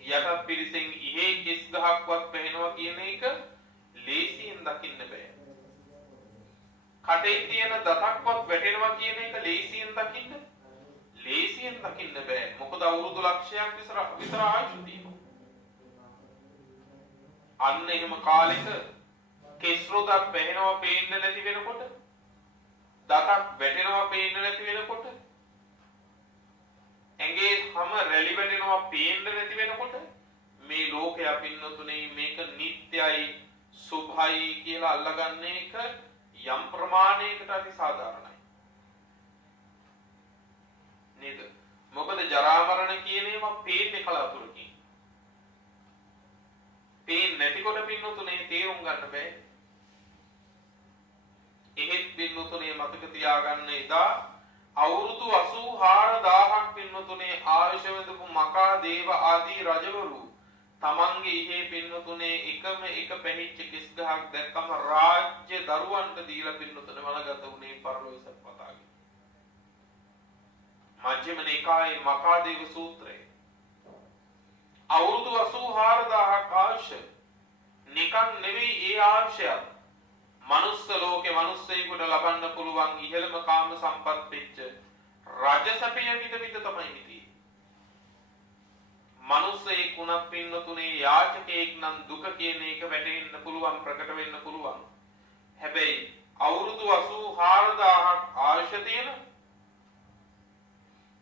යටත් පිරිසෙන් ඉහේ කිස් ගහක්වත් පැහෙනවා කියන එක ලේසියෙන් දකින්න බෑ. කටේ තියෙන දතක්වත් වැටෙනවා කියන එක ලේසියෙන් දකින්න බෑ. මොකද අවුරුදු ලක්ෂයක් විතර ආයුෂ තියෙනවා. අන්න එහෙම කාලෙක කෙස් රොදක් පැහෙනවා පේන්න නැති වෙනකොට, දතක් වැටෙනවා පේන්න නැති වෙනකොට, ඇඟේ හැම රැලි වැටෙනවා පේන්න නැති වෙනකොට මේ ලෝකයා පින්නතුනේ මේක නිට්ටයයි සුභයි කියලා අල්ලගන්න එක යම් ප්‍රමාණයකට අති සාධාරණයි නේද? මොකද ජරා මරණ කියන ඒවා පේන්නේ කලාතුරකින්. පේන්නේ නැතිකොට පින්නතුනේ තේරුම් ගන්න බෑ. එහෙත් පින්නතුනේ මතක තියාගන්න එදා අවුරුදු 84000ක් පින්නතුනේ ආයුෂ වෙදපු මකා දේව ආදී රජවරු තමන්ගේ ඉහේ පින්නතුනේ එකම එක පැහිච්ච කිස් ගහක් දැක්කම රාජ්‍ය දරුවන්ට දීලා පින්නතුනේ වළගත උනේ පරලෝක සත්පතාගේ. මජ්ක්‍ධිම නිකායේ මකා දේව සූත්‍රය. අවුරුදු 84000ක් ආයුෂ නිකන් නෙවෙයි. ඒ ආයුෂයත් මනුස්ස ලෝකේ මිනිස්සෙකුට ලබන්න පුළුවන් ඉහළම කාම සම්පත් වෙච්ච රාජසපිය විද තමයි හිටියේ. මිනිස්සෙක් වුණත් පින්නතුනේ යාචකයෙක් නම් දුක කියන එක වැටෙන්න පුළුවන්, ප්‍රකට වෙන්න පුළුවන්. හැබැයි අවුරුදු 84000ක් ආයුෂ තියෙන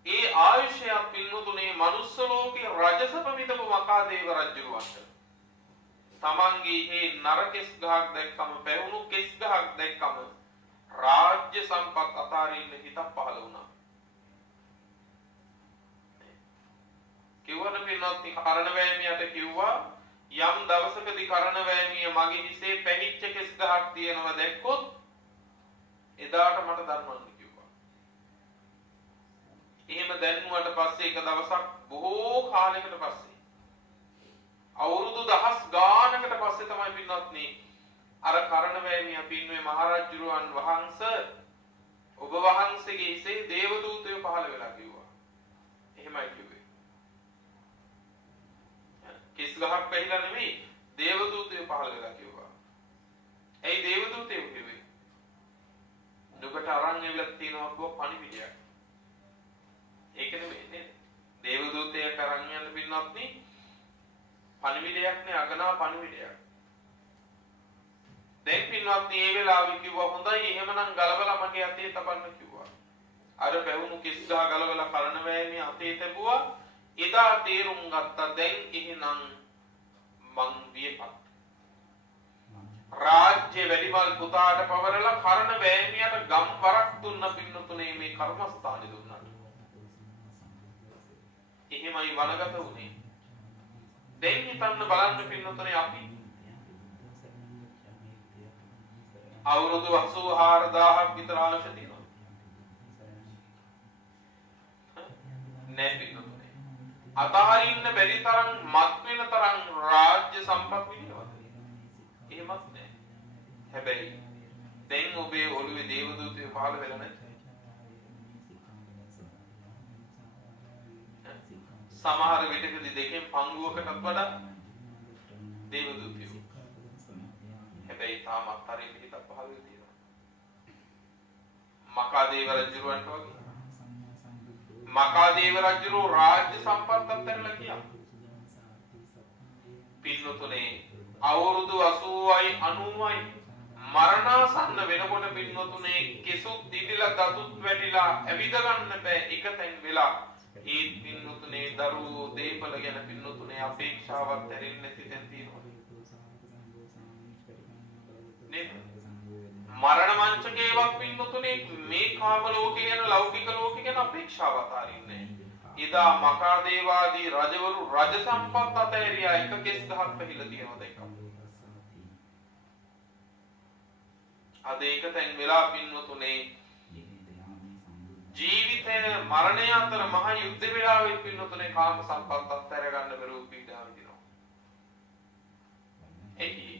ඒ ආයුෂය පින්නතුනේ මනුස්ස ලෝකේ රාජසප විදපු මකා දේව රජුවන්ට තමන්ගේ මේ නරකෙස් ගහක් දැක්කම, පැවුණු කෙස් ගහක් දැක්කම රාජ්‍ය සම්පත් අතාරින්න හිතක් පහළ වුණා. කිව්වන පින්නත් කරණ වෑමියට කිව්වා යම් දවසකදී කරණ වෑමිය මගේ හිසේ පැහිච්ච කෙස් ගහක් තියෙනවා දැක්කොත් එදාට මට දන්වන්න කිව්වා. එහෙම දැන්නුවට පස්සේ එක දවසක් බොහෝ කාලයකට පස්සේ අවුරුදු දහස් ගානකට පස්සේ තමයි පින්වත්නි අර කරණ වෑමිය පින්වේ මහරජුරුවන් වහන්සේ ඔබ වහන්සේගේ හිසේ දේව දූතයෝ පහළ වෙලා කිව්වා. එහෙමයි කිව්වේ. කිස් ගහක් පැහිලා නෙමෙයි දේව දූතයෝ පහළ වෙලා කිව්වා. ඇයි දේව දූතයෝ කිව්වේ? දුකට අරන් එවිලා තියෙනවා කෝ පණිවිඩයක්. ඒක නෙමෙයි නේද? දේව දූතයෙක් අරන් යන පින්වත්නි පණිවිඩයක් නේ, අගනා පණිවිඩයක්. දැන් පින්වත්නි මේ වෙලාවේ කිව්වා හොඳයි එහෙමනම් ගලවලා මගේ අතේ තබන්න කිව්වා. අර පැවුණු කිස් ගහ ගලවලා කරණ වෑමේ අතේ තබුවා. එදා තේරුම් ගත්තා දැන් එහෙනම් මං වියපත්. රාජ්‍ය වැඩිමල් පුතාට පවරලා කරණ වෑමියට ගම් වරක් දුන්න පින්නතුනේ මේ කර්මස්ථානෙ දුන්නා. එහෙමයි වනගත වුනේ. දැන් හිතන්න බලන්න පින්නතුනේ අපි අවුරුදු 84000ක් විතර ආශ තියෙනවා. නෑ පින්නතුනේ. අතහරින්න බැරි තරම් මත් වෙන තරම් රාජ්‍ය සම්පත් විඳිනවා. එහෙමත් නෑ. හැබැයි දැන් ඔබේ ඔළුවේ දේව දූතයෝ පහළ වෙලා නැද්ද? සමහර විටකදී දෙකෙන් පංගුවකටත් වඩා දේව දූතයෝ. හැබැයි තාමත් හරිය පිටක් පහළ වෙලා තියෙනවා. මකා දේව රජුරවන්ට වගේ. මකා දේව රජුරෝ රාජ්‍ය සම්පත් අත්හැරලා ගියා. පින්නතුනේ අවුරුදු 80යි 90යි මරණාසන්න වෙනකොට පින්නතුනේ කෙසුත් දිදිලා දතුත් වැටිලා ඇවිද ගන්න බෑ එක තැන් වෙලා. ඒ පින්නතුනේ දරුවෝ දේපල ගැන පින්නතුනේ අපේක්ෂාවක් ඇරෙන්නේ නැති තැන් තියෙනවා නේද? මරණ මංචකේවත් පින්නතුනේ මේ කාම ලෝකේ යන ලෞකික ලෝකේ ගැන අපේක්ෂාවක් අරින්නේ. එදා මකා දේවාදී රජවරු රජ සම්පත් අතහැරියා එක කෙස් ගහක් පැහිලා තියෙනවා දැක්කම. අද ඒක තැන් වෙලා පින්නතුනේ ජීවිතය මරණය අතර මහ යුද්ධ වෙලාවෙත් පින්නතුනේ කාම සම්පත් අත්හැර ගන්න බැරුව පීඩා විඳිනවා. එයි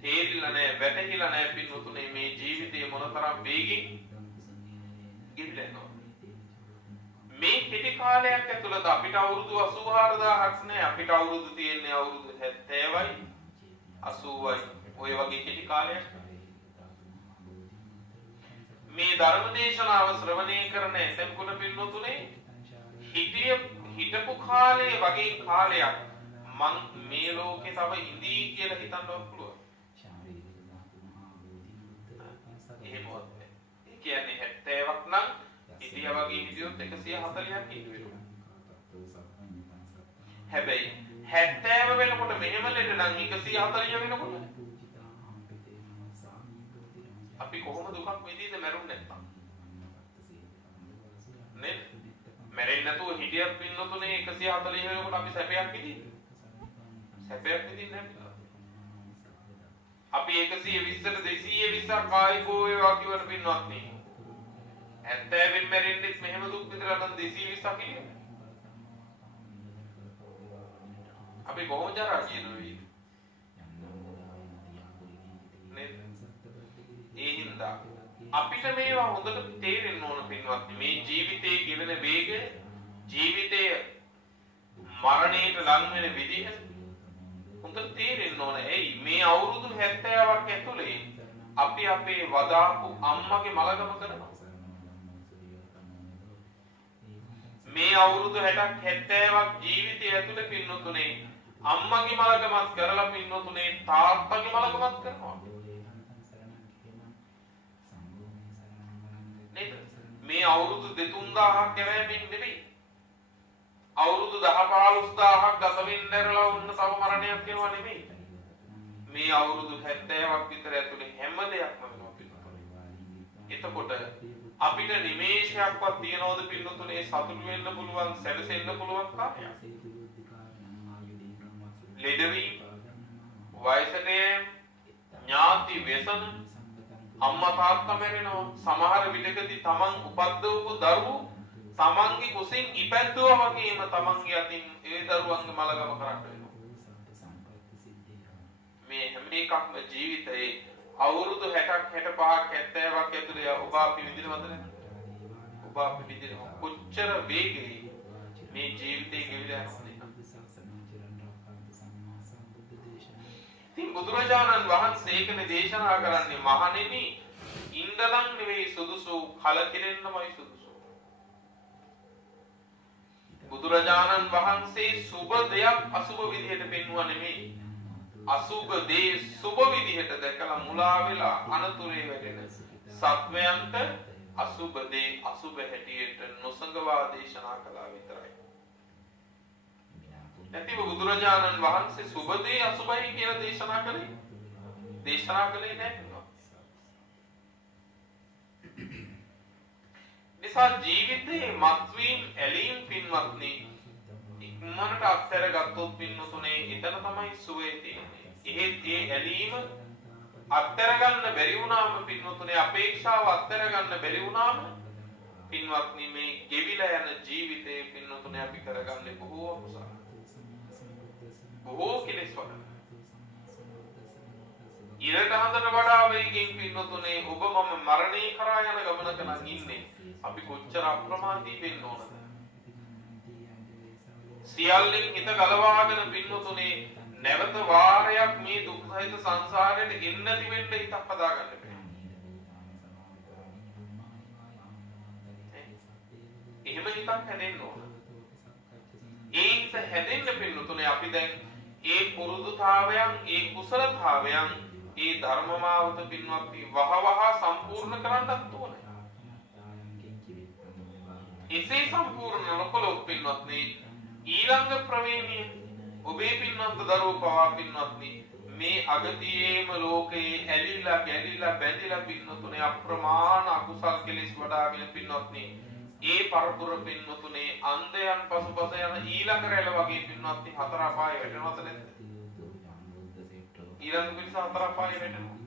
තේරිලා නැහැ, වැටහිලා නැහැ පින්නතුනේ මේ ජීවිතේ මොනතරම් වේගින් ගෙවිලා යනවා. මේ කෙටි කාලයක් ඇතුළත අපිට අවුරුදු 84000ක් නෑ. අපිට අවුරුදු තියෙන්නේ අවුරුදු 70යි 80යි. ඔය වගේ කෙටි කාලයක්. මේ ධර්ම දේශනාව ශ්‍රවණය කරන එතෙන් කුණ පින්නතුනේ හිටපු කාලේ වගේ කාලයක් මං මේ ලෝකේ තව ඉඳී කියලා හිතන්නවත් පුළුවන්. එහෙමවත් නෑ. ඒ කියන්නේ 70ක් නම් ඉතියා වගේ හිටියොත් 140ක් ඉන්නවා. හැබැයි 70 වෙනකොට මෙහෙම ලෙඩ නම් 140 වෙනකොට අපි කොහොම දුකක් විඳීද මැරුන්නේ නැත්තම්? නේ? මැරෙන්නේ නැතුව හිටියත් පින්නතුනේ 140 වෙනකොට අපි සැපයක් විඳින්නේ. සැපයක් විඳින්නේ නැහැ. අපි 120ට 220ක් කායිකෝ වේවා කියවට පින්නවත් නේ. 70 මැරෙන්නෙත් මෙහෙම දුක් විඳලා නම් 220ක් ඉන්නේ. අපි කොහොම ජරා කියනවා නේ? ඒ හින්දා අපිට මේවා හොඳට තේරෙන්න ඕන පින්වත්නි. මේ ජීවිතයේ ගෙවෙන වේගය, ජීවිතයේ මරණයට ලං වෙන විදිහ හොඳට තේරෙන්න ඕන. එයි මේ අවුරුදු 70ක් ඇතුලේ අපි අපේ වදාපු අම්මගේ මලගම කරනවා. මේ අවුරුදු 60ක් 70ක් ජීවිතය ඇතුලේ පින්නතුනේ අම්මගේ මලගමත් කරලා පින්නතුනේ තාත්තගේ මලගමත් කරනවා. මේ අවුරුදු 2-3000ක් කැවෑමෙන් නෙවෙයි. අවුරුදු 10-15000ක් ගත වෙන්නදරලා වුණ තව මරණයක් වෙනවා නෙවෙයි. මේ අවුරුදු 70ක් විතර ඇතුලේ හැම දෙයක්ම වෙනවා පිළිතුරේ. එතකොට අපිට නිමේෂයක්වත් තියනවද පිළිතුරේ සතුටු වෙන්න පුළුවන්, සැලසෙන්න පුළුවන් කාර්යයක්? ලෙඩවීම, වයසට යෑම, ඥාති व्यसन, අම්මා තාත්තා මැරෙනවා. සමහර විටකදී තමන් උපද්දවපු දරුවෝ තමන්ගේ කුසින් ඉපැද්දුවා වගේම තමන්ගේ අතින් ඒ දරුවන්ගේ මලගම කරන්න වෙනවා. මේ හැම එකක්ම ජීවිතේ අවුරුදු 60ක් 65ක් 70ක් ඇතුලේ ඔබ අපි විඳිනවද නැද්ද? ඔබ අපි විඳිනවා. කොච්චර වේගෙයි මේ ජීවිතේ ගෙවිලා යනවද? ඉතින් බුදුරජාණන් වහන්සේ ඒකනේ දේශනා කරන්නේ මහණෙනි ඉන්දලන් නෙවෙයි සුදුසු කලකිරෙන්නමයි සුදුසු. බුදුරජාණන් වහන්සේ සුබ දෙයක් අසුබ විදිහට පෙන්වුවා නෙමෙයි. අසුබ දේ සුබ විදිහට දැකලා මුලා වෙලා අනතුරේ වැටෙන සත්වයන්ට අසුබ දේ අසුබ හැටියට නොසඟවා දේශනා කළා විතරයි. නැතිව බුදුරජාණන් වහන්සේ සුබ දේ අසුබයි කියලා දේශනා කළේ නැහැ. නිසා ජීවිතේ මත්වීම් ඇලීම් පින්වත්නි ඉක්මනට අත්හැර ගත්තොත් පින්නතුනේ එතන තමයි සුවේ තියෙන්නේ. එහෙත් ඒ ඇලීම අත්හැර ගන්න බැරි වුණාම පින්වතුනේ අපේක්ෂාව අත්හැර ගන්න බැරි වුණාම පින්වත්නි මේ ගෙවිලා යන ජීවිතේ පින්වතුනේ අපි කරගන්නේ බොහෝ අකුසල. බොහෝ කෙලෙස් වඩන. ඊළඟ හඳට වඩා වේගින් පින්නතුනේ ඔබ මම මරණේ කරා යන ගමනක නම් ඉන්නේ. අපි කොච්චර අප්‍රමාදී වෙන්න ඕනද? සියල්ලෙන් හිත ගලවාගෙන පින්නතුනේ නැවත වාරයක් මේ දුක් සහිත සංසාරයට එන්න නැති වෙන්න හිතක් හදාගන්න බෑ. එහෙම හිතක් හැදෙන්න ඕන. ඒ හිත හැදෙන්න පින්නතුනේ අපි දැන් ඒ පුරුදුතාවයන්, ඒ කුසලතාවයන්, ඒ ධර්මමාවත පින්වත්නි වහවහ සම්පූර්ණ කරන්නත් ඕනේ. එසේ සම්පූර්ණ නොකළොත් පින්වත්නි ඊළඟ ප්‍රවේණිය ඔබේ පින්වන්ත දරුවෝ පවා පින්වත්නි මේ අගතියේම ලෝකයේ ඇලිලා ගැලිලා බැඳිලා පින්වතුනේ අප්‍රමාණ අකුසල් කෙලෙස් වඩාගෙන පින්වත්නි ඒ පරපුර පින්වතුනේ අන්ධයන් පසුපස යන ඊළඟ රැළ වගේ පින්වත්නි හතර අපායේ වැටෙනවද නැද්ද? ඊළඟ පිරිස හතර අපායේ වැටෙනවා.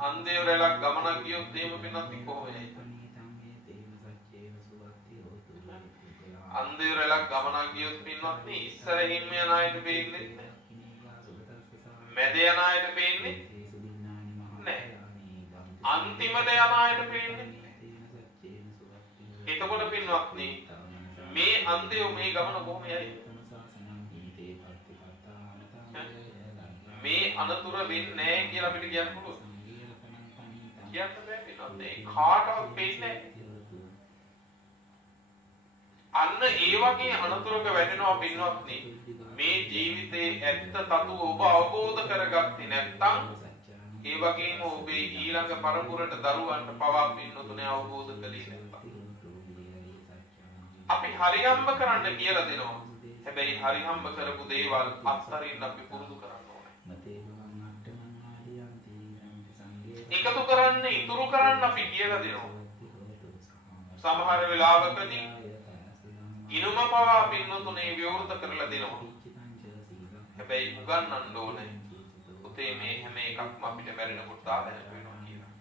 අන්ධයෝ රැළක් ගමනක් ගියොත් එහෙම පින්වත්නි කොහොමද? අන්ධයෝ රැළක් ගමනක් ගියොත් පින්වත්නි ඉස්සරහින්ම යන අයට පේන්නේ නැහැ. මැද යන අයට පේන්නේ නැහැ. අන්තිමට යන අයට පේන්නේ නැහැ. එතකොට පින්වත්නි මේ අන්තය මේ ගමන කොහොම යයි? මේ අනතුර වෙන්නේ නැහැ කියලා අපිට කියන්න පුළුවන්. කියන්න බෑ පින්වත්නි. කාටවත් පේන්නේ නැහැ. අන්න ඒ වගේ අනතුරක වැටෙනවා පින්වත්නි. මේ ජීවිතේ ඇත්ත තතු ඔබ අවබෝධ කරගත්තේ නැත්නම් ඒ වගේම ඔබේ ඊළඟ පරපුරට දරුවන්ට පවා පින්නතුනේ අවබෝධ කළේ නැත්නම් අපි හරියම්බ කරන්න කියලා දෙනවා. හැබැයි හරියම්බ කරපු දේවල් අත්හරින්න අපි පුරුදු කරන්න ඕනේ. එකතු කරන්න ඉතුරු කරන්න අපි කියලා දෙනවා. සමහර වෙලාවකදී ඉනුම පවා පින්නතුනේ විවෘත කරලා දෙනවා. හැබැයි උගන්වන්න ඕනේ. පුතේ මේ හැම එකක්ම අපිට මැරෙනකොට ආදැන වෙනවා කියලා.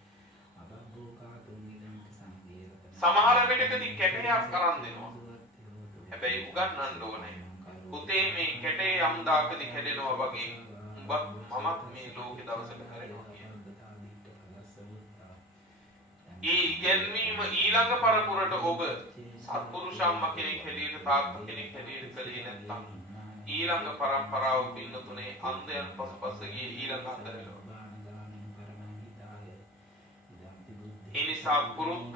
සමහර වෙලකදී කැටයක් කරන් දෙනවා. හැබැයි උගන්වන්න ඕනේ. පුතේ මේ කැටේ යම් දාකදී කැඩෙනවා වගේ උඹත් මමත් මේ ලෝකේ දවසක මැරෙනවා කියලා. ඒ ඉගැන්වීම ඊළඟ පරපුරට ඔබ සත්පුරුෂම්ම කෙනෙක් හැටියට තාත්තා කෙනෙක් හැටියට කළේ නැත්නම් ඊළඟ පරම්පරාව පින්නතුනේ අන්තයන් පසුපස ගියේ ඊළඟ අන්තරවල. ඒ නිසා පුරුද්දක්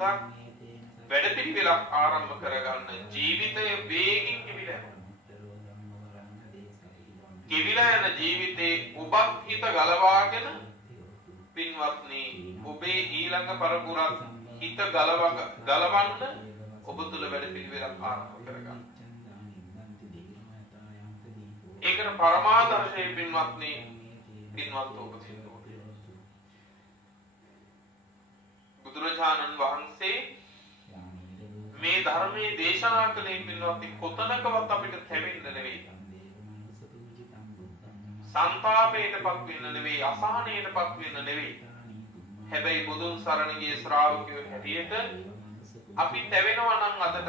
වැඩපිළිවෙලක් ආරම්භ කරගන්න ජීවිතය වේගින් කිවිලා යන ජීවිතේ ඔබත් හිත ගලවාගෙන පින්වත්නි ඔබේ ඊළඟ පරපුරත් හිත ගලවන්න ඔබ තුල වැඩපිළිවෙලක් ආරම්භ කරගන්න. ඒකට පරමාදර්ශයේ පින්වත්නි පින්වත් ඔබ සිතෝනේ. බුදුරජාණන් වහන්සේ මේ ධර්මයේ දේශනා කළේ පින්වත්නි කොතනකවත් අපිට තැවෙන්න නෙවෙයි. සංතාපයටපත් වෙන්න නෙවෙයි, අසහනයටපත් වෙන්න නෙවෙයි. හැබැයි බුදුන් සරණ ගිය ශ්‍රාවකයෝ හැටියට අපි තැවෙනවා නම් අදට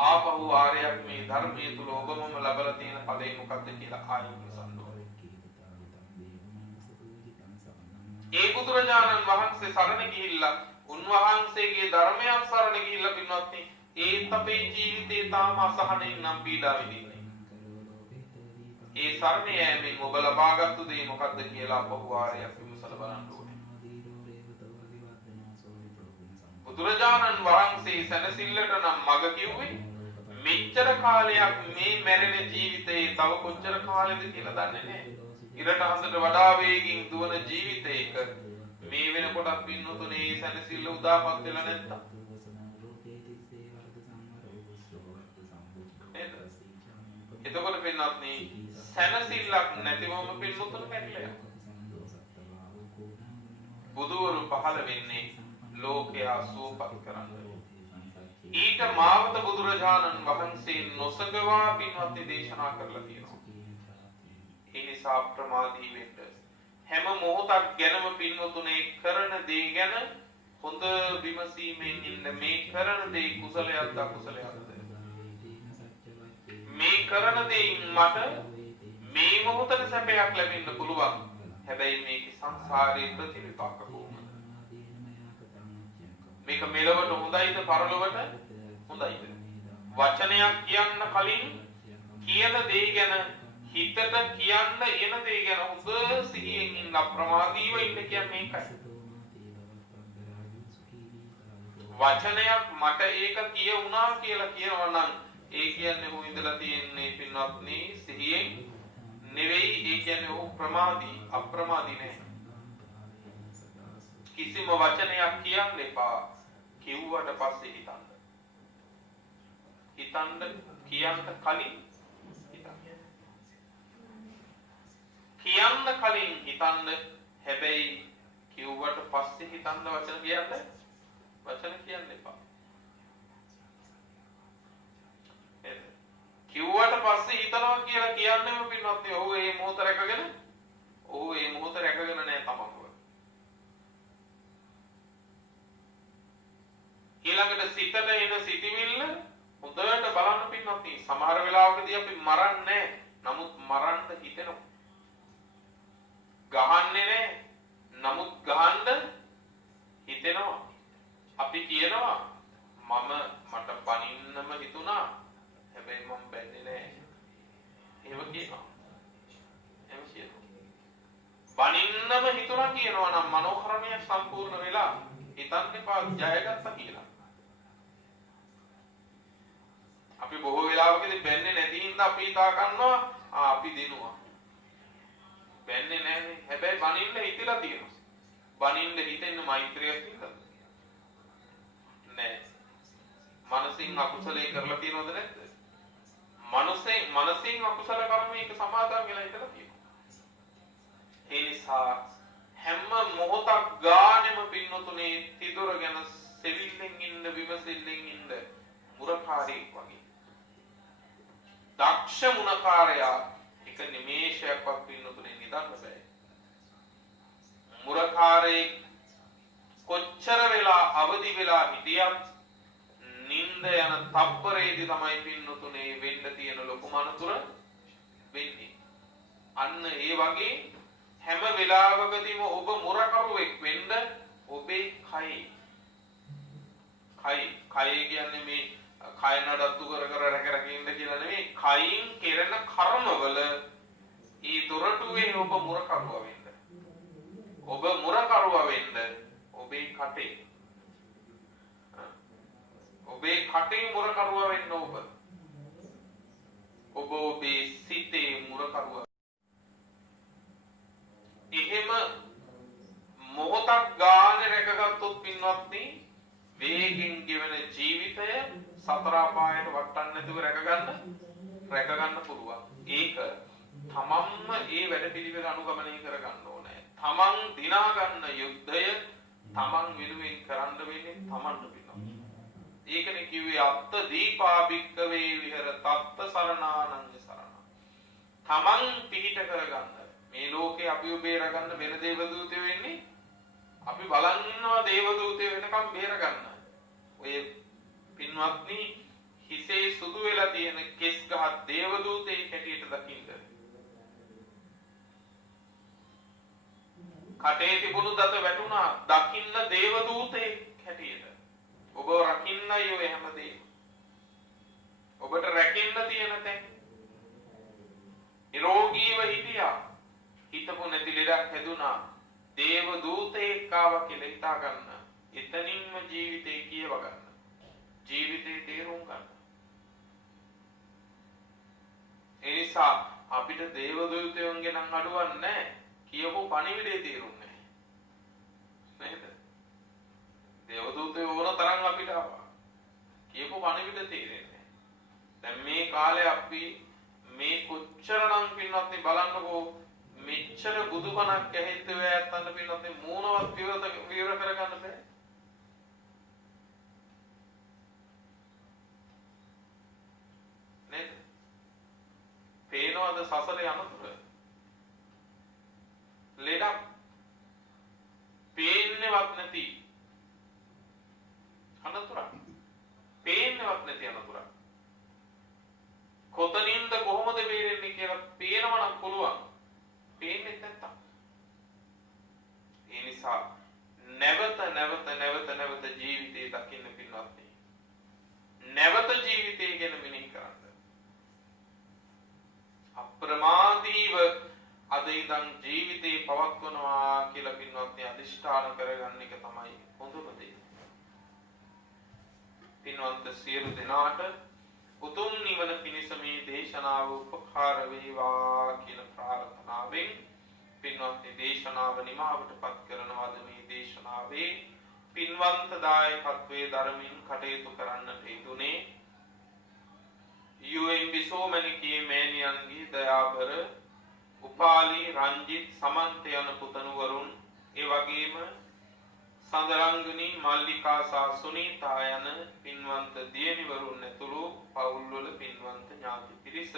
ආපහු ආරයක් මේ ධර්මයේ තුල ඔබමම ලබලා තියෙන ඵලෙ මොකක්ද කියලා ආයෙත් විසඳන්න ඕනේ. ඒ බුදුරජාණන් වහන්සේ සරණ ගිහිල්ලා උන්වහන්සේගේ ධර්මයක් සරණ ගිහිල්ලා පින්වත්නි ඒත් අපේ ජීවිතේ තාම අසහනෙන් නම් පීඩා විඳින්නේ. ඒ සරණ යෑමෙන් ඔබ ලබාගත්තු දේ මොකක්ද කියලා අපහු ආරයක් විමසලා බලන්න ඕනේ. බුදුරජාණන් වහන්සේ සැනසෙල්ලට නම් මඟ කිව්වේ මෙච්චර කාලයක් මේ මැරෙන ජීවිතේ තව කොච්චර කාලෙද කියලා දන්නේ නැහැ. ඉරට හඳට වඩා වේගින් දුවන ජීවිතයක මේ වෙනකොටත් පින්නතුනේ සැනසෙල්ල උදාපත් වෙලා නැත්තම් එතකොට පින්නත්නි සැනසෙල්ලක් නැතිවම පින්නතුන මැරිලා බුදුවරු පහළ වෙන්නේ ලෝකයා සුවපත් කරන්න. ඊට මාවත බුදුරජාණන් වහන්සේ නොසගවා පින්වත්නි දේශනා කරලා තියෙනවා. ඒ නිසා ප්‍රමාදී වෙන්න හැම මොහොතක් ගැනම පින්වතුනේ කරන දේ ගැන හොඳ විමසීමෙන් ඉන්න. මේ කරන දේ කුසලයක්ද අකුසලයක්ද? මේ කරන දෙයින් මට මේ මොහොතේ සැපයක් ලැබෙන්න පුළුවන්. හැබැයි මේක සංසාරේ ප්‍රතිවිපාක කොහොමද? මේක මෙලවට හොඳයිද පරලොවට හොඳයිද? වචනයක් කියන්න කලින් කියන දේ ගැන හිතට කියන්න එන දේ ගැන හොඳ සිහියෙන් ඉන්න අප්‍රමාදීව ඉන්න කියන්නේ ඒකයි. වචනයක් මට ඒක කියුණා කියලා කියනවා නම් ඒ කියන්නේ ඔහු ඉඳලා තියෙන්නේ පින්වත්නි සිහියෙන් නෙවෙයි. ඒ කියන්නේ ඔහු ප්‍රමාදී අප්‍රමාදී නෑ. කිසිම වචනයක් කියන්න එපා. කිව්වට පස්සේ හිතන්න. කියන්න කලින් කියන්න කලින් හිතන්න. හැබැයි කිව්වට පස්සේ හිතන්න වචන කියන්න එපා. කිව්වට පස්සේ හිතනවා කියලා කියන්නේම පින්වත්නි ඔහු මේ මොහොත රැකගෙන නැහැ තමන්ව. ඊළඟට සිතට එන සිතිවිල්ල හොඳට බලන්න පින්වත්නි. සමහර වෙලාවකදී අපි මරන්නේ නැහැ. නමුත් මරන්න හිතෙනවා. ගහන්නේ නැහැ. නමුත් ගහන්න අපි කියනවා මම මට බනින්නම හිතුණා හැබැයි මම බැන්නේ නැහැ. එහෙම කියනවා. එහෙම කියනවා. බනින්නම හිතුණා කියනවා නම් මනෝකරණය සම්පූර්ණ වෙලා හිතන්න එපා ජයගත්තා කියලා. අපි බොහෝ වෙලාවකදී බැන්නේ නැති හින්දා අපි හිතා ගන්නවා අපි දිනුවා. බැන්නේ නැහැනේ. හැබැයි බනින්න හිතලා තියෙනවා. බනින්න හිතෙන්න මෛත්‍රියක් හින්දා. නෑ. මනසින් අකුසලයේ කරලා තියෙනවද නැද්ද? මනසින් අකුසල කර්මයක සමාදන් වෙලා ඉඳලා තියෙනවා. ඒ නිසා හැම මොහොතක් ගානෙම පින්නතුනේ තිදොර ගැන සෙවිල්ලෙන් ඉන්න විමසිල්ලෙන් ඉන්න මුරකාරයෙක් වගේ. දක්ෂ මුණකාරයා එක නිමේෂයක්වත් පින්නතුනේ නිදන්න බෑ. මුරකාරයෙක් කොච්චර වෙලා අවදි වෙලා හිටියත් නින්ද යන තප්පරේදී තමයි පින්නතුනේ වෙන්න තියෙන ලොකුම අනතුර වෙන්නේ. අන්න ඒ වගේ හැම වෙලාවකදීම ඔබ මුරකරුවෙක් වෙන්න ඔබේ කය කියන්නේ මේ කය නඩත්තු කර රැක ඉන්න කියලා නෙමෙයි. කයින් කෙරෙන කර්මවල ඊ දොරටුවේ ඔබ මුරකරුවා වෙන්න. ඔබ මුරකරුවා වෙන්න ඔබේ කටේ මුරකරුවා වෙන්න ඔබ ඔබේ සිතේ මුරකරුවා. එහෙම මොහොතක් ගානේ රැකගත්තොත් පින්වත්නි වේගෙන් ගෙවෙන ජීවිතය සතර අපායට වටන්න නැතුව රැකගන්න පුළුවන්. ඒක තමන්ම ඒ වැඩපිළිවෙල අනුගමනය කරගන්න ඕනේ. තමන් දිනා ගන්න යුද්ධය තමන් වෙනුවෙන් කරන්න වෙන්නේ තමන්ට පිටම. ඒකනේ කිව්වේ අත්ත දීපා භික්කවේ විහෙර තත්ත සරණානං සරණ. තමන් පිහිට කරගන්න. මේ ලෝකේ අපිව බේරගන්න වෙන දේවදූතයෝ වෙන්නේ අපි බලන් ඉන්නවා දේවදූතයෝ වෙනකම් බේරගන්න. ඔය පින්වත්නි හිසේ සුදු වෙලා තියෙන කෙස් ගහ දේවදූතේ හැටියට දකින්න. කටේ තිබුණු දත වැටුණා දකින්න දේවදූතේ හැටියට. ඔබ රකින්නයි ඔය හැමදේම. ඔබට රැකෙන්න තියෙන තැන්. නිරෝගීව හිටියා. හිතපො නැති ලෙඩක් හැදුනා. දේවදූතෙක් ආවා කියලා හිතා ගන්න. එතනින්ම ජීවිතේ කියව ගන්න. ජීවිතේ තේරුම් ගන්න. ඒ නිසා අපිට දේවදූතයන්ගේ නම් අඩුවක් නැහැ. කියපු පණිවිඩේ තේරුම් නැහැ. නේද? දේවදූතයෝ ඕන තරම් අපිට ආවා. කියපු පණිවිඩ තේරෙන්නේ නැහැ. දැන් මේ කාලේ අපි මේ කොච්චරනම් පින්වත්නි බලන්නකෝ මෙච්චර බුදුබණක් ඇහෙද්ද ඔය ඇත්තන්ට පින්වත්නි මූණවත් විවර කරගන්න බෑ. නේද? පේනවද සසලේ අනතුර? ලෙඩක් පේන්නේවත් නැති අනතුරක්. පේන්නේවත් නැති අනතුරක්. කොතනින්ද කොහොමද බේරෙන්නේ කියලා පේනවා නම් පුළුවන්. පේන්නේ නැත්තම්. ඒ නිසා නැවත ජීවිතේ දකින්න පින්වත්නි. නැවත ජීවිතය ගැන මෙනෙහි කරන්න. අප්‍රමාදීව අද ඉඳන් ජීවිතේ පවත්වනවා කියලා පින්වත්නි අදිෂ්ඨාන කරගන්න එක තමයි හොඳම දේ. පින්වන්ත සියලු දෙනාට උතුම් නිවන පිණිස මේ දේශනාව උපකාර වේවා කියන ප්‍රාර්ථනාවෙන් පින්වත්නි දේශනාව නිමාවටපත් කරනවා. මේ දේශනාවේ පින්වන්ත දායකත්වයේ ධර්මින් කටයුතු කරන්නට යෙදුනේ UMB සෝමනිකේ මෑණියන්ගේ දයාබර උපාලි රංජිත් සමන්ත යන පුතණුවරුන් ඒ වගේම සඳරංගනී මල්ලිකා සහ සුනීතා යන පින්වන්ත දියණිවරුන් ඇතුළු පවුල්වල පින්වන්ත ඥාති පිරිස